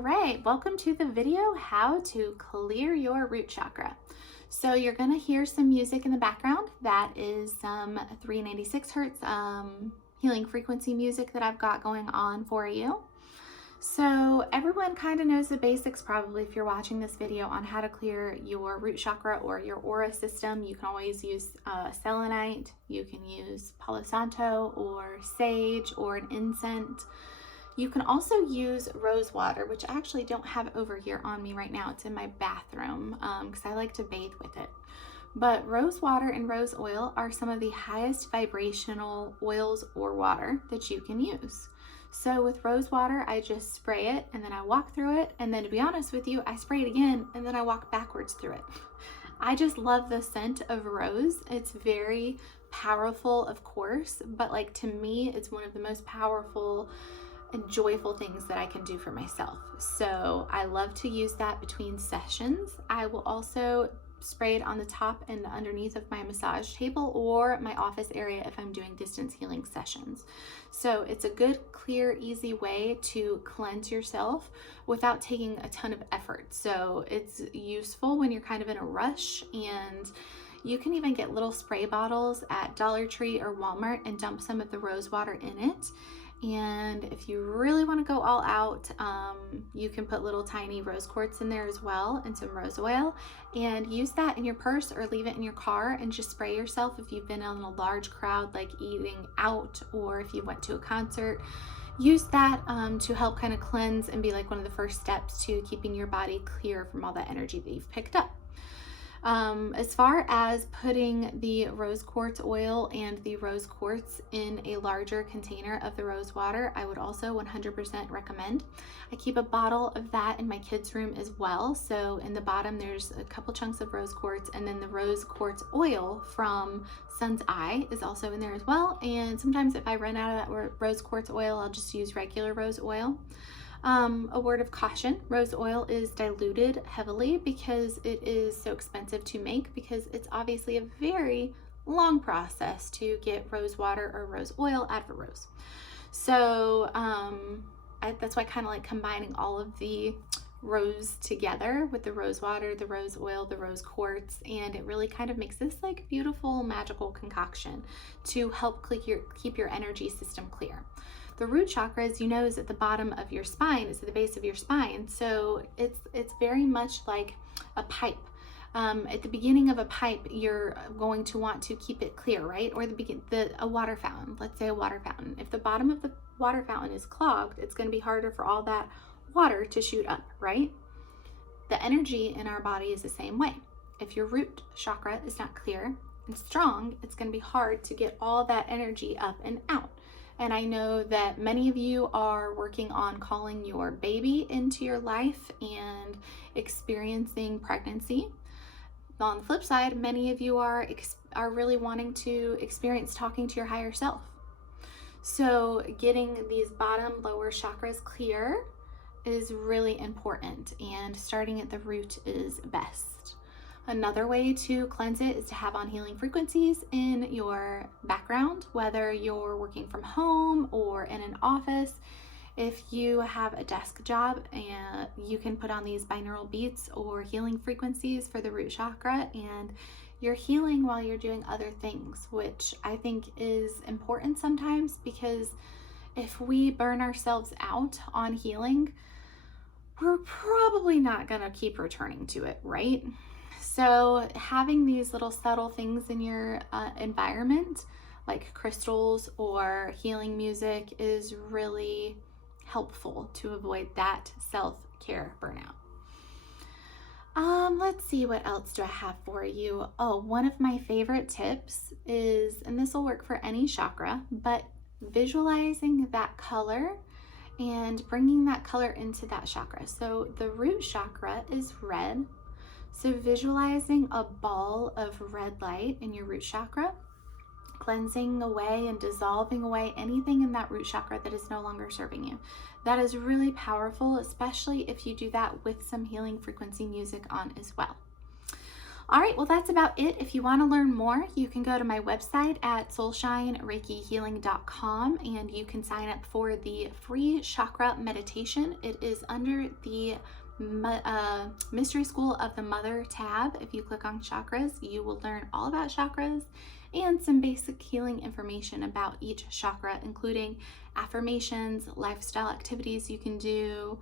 All right, welcome to the video, how to clear your root chakra. So you're gonna hear some music in the background. That is some 396 hertz healing frequency music that I've got going on for you. So everyone kind of knows the basics probably if you're watching this video on how to clear your root chakra or your aura system. You can always use selenite, you can use Palo Santo or sage or an incense. You can also use rose water, which I actually don't have over here on me right now. It's in my bathroom because I like to bathe with it. But rose water and rose oil are some of the highest vibrational oils or water that you can use. So with rose water, I just spray it and then I walk through it. And then to be honest with you, I spray it again and then I walk backwards through it. I just love the scent of rose. It's very powerful, of course, but like to me, it's one of the most powerful and joyful things that I can do for myself. So I love to use that between sessions. I will also spray it on the top and underneath of my massage table or my office area if I'm doing distance healing sessions. So it's a good, clear, easy way to cleanse yourself without taking a ton of effort. So it's useful when you're kind of in a rush, and you can even get little spray bottles at Dollar Tree or Walmart and dump some of the rose water in it. And if you really want to go all out, you can put little tiny rose quartz in there as well and some rose oil, and use that in your purse or leave it in your car and just spray yourself if you've been in a large crowd like eating out, or if you went to a concert. Use that to help kind of cleanse and be like one of the first steps to keeping your body clear from all that energy that you've picked up. As far as putting the rose quartz oil and the rose quartz in a larger container of the rose water, I would also 100% recommend. I keep a bottle of that in my kids' room as well. So in the bottom, there's a couple chunks of rose quartz, and then the rose quartz oil from Sun's Eye is also in there as well. And sometimes if I run out of that rose quartz oil, I'll just use regular rose oil. A word of caution, rose oil is diluted heavily because it is so expensive to make, because it's obviously a very long process to get rose water or rose oil out of a rose. So that's why I kind of like combining all of the rose together with the rose water, the rose oil, the rose quartz, and it really kind of makes this like beautiful magical concoction to help keep your energy system clear. The root chakra, as you know, is at the bottom of your spine, is at the base of your spine. So it's very much like a pipe. At the beginning of a pipe, you're going to want to keep it clear, right? Or a water fountain, let's say a water fountain. If the bottom of the water fountain is clogged, it's going to be harder for all that water to shoot up, right? The energy in our body is the same way. If your root chakra is not clear and strong, it's going to be hard to get all that energy up and out. And I know that many of you are working on calling your baby into your life and experiencing pregnancy. On the flip side, many of you are really wanting to experience talking to your higher self. So getting these bottom lower chakras clear is really important, and starting at the root is best. Another way to cleanse it is to have on healing frequencies in your background, whether you're working from home or in an office. If you have a desk job, and you can put on these binaural beats or healing frequencies for the root chakra, and you're healing while you're doing other things, which I think is important sometimes, because if we burn ourselves out on healing, we're probably not going to keep returning to it, right? So having these little subtle things in your environment, like crystals or healing music, is really helpful to avoid that self-care burnout. Let's see, what else do I have for you? Oh, one of my favorite tips is, and this will work for any chakra, but visualizing that color and bringing that color into that chakra. So the root chakra is red. So visualizing a ball of red light in your root chakra, cleansing away and dissolving away anything in that root chakra that is no longer serving you. That is really powerful, especially if you do that with some healing frequency music on as well. All right, well, that's about it. If you want to learn more, you can go to my website at soulshinereikihealing.com and you can sign up for the free chakra meditation. It is under the Mystery School of the Mother tab. If you click on chakras, you will learn all about chakras and some basic healing information about each chakra, including affirmations, lifestyle activities you can do,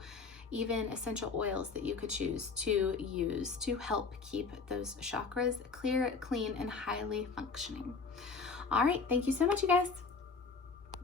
even essential oils that you could choose to use to help keep those chakras clear, clean, and highly functioning. All right, thank you so much, you guys.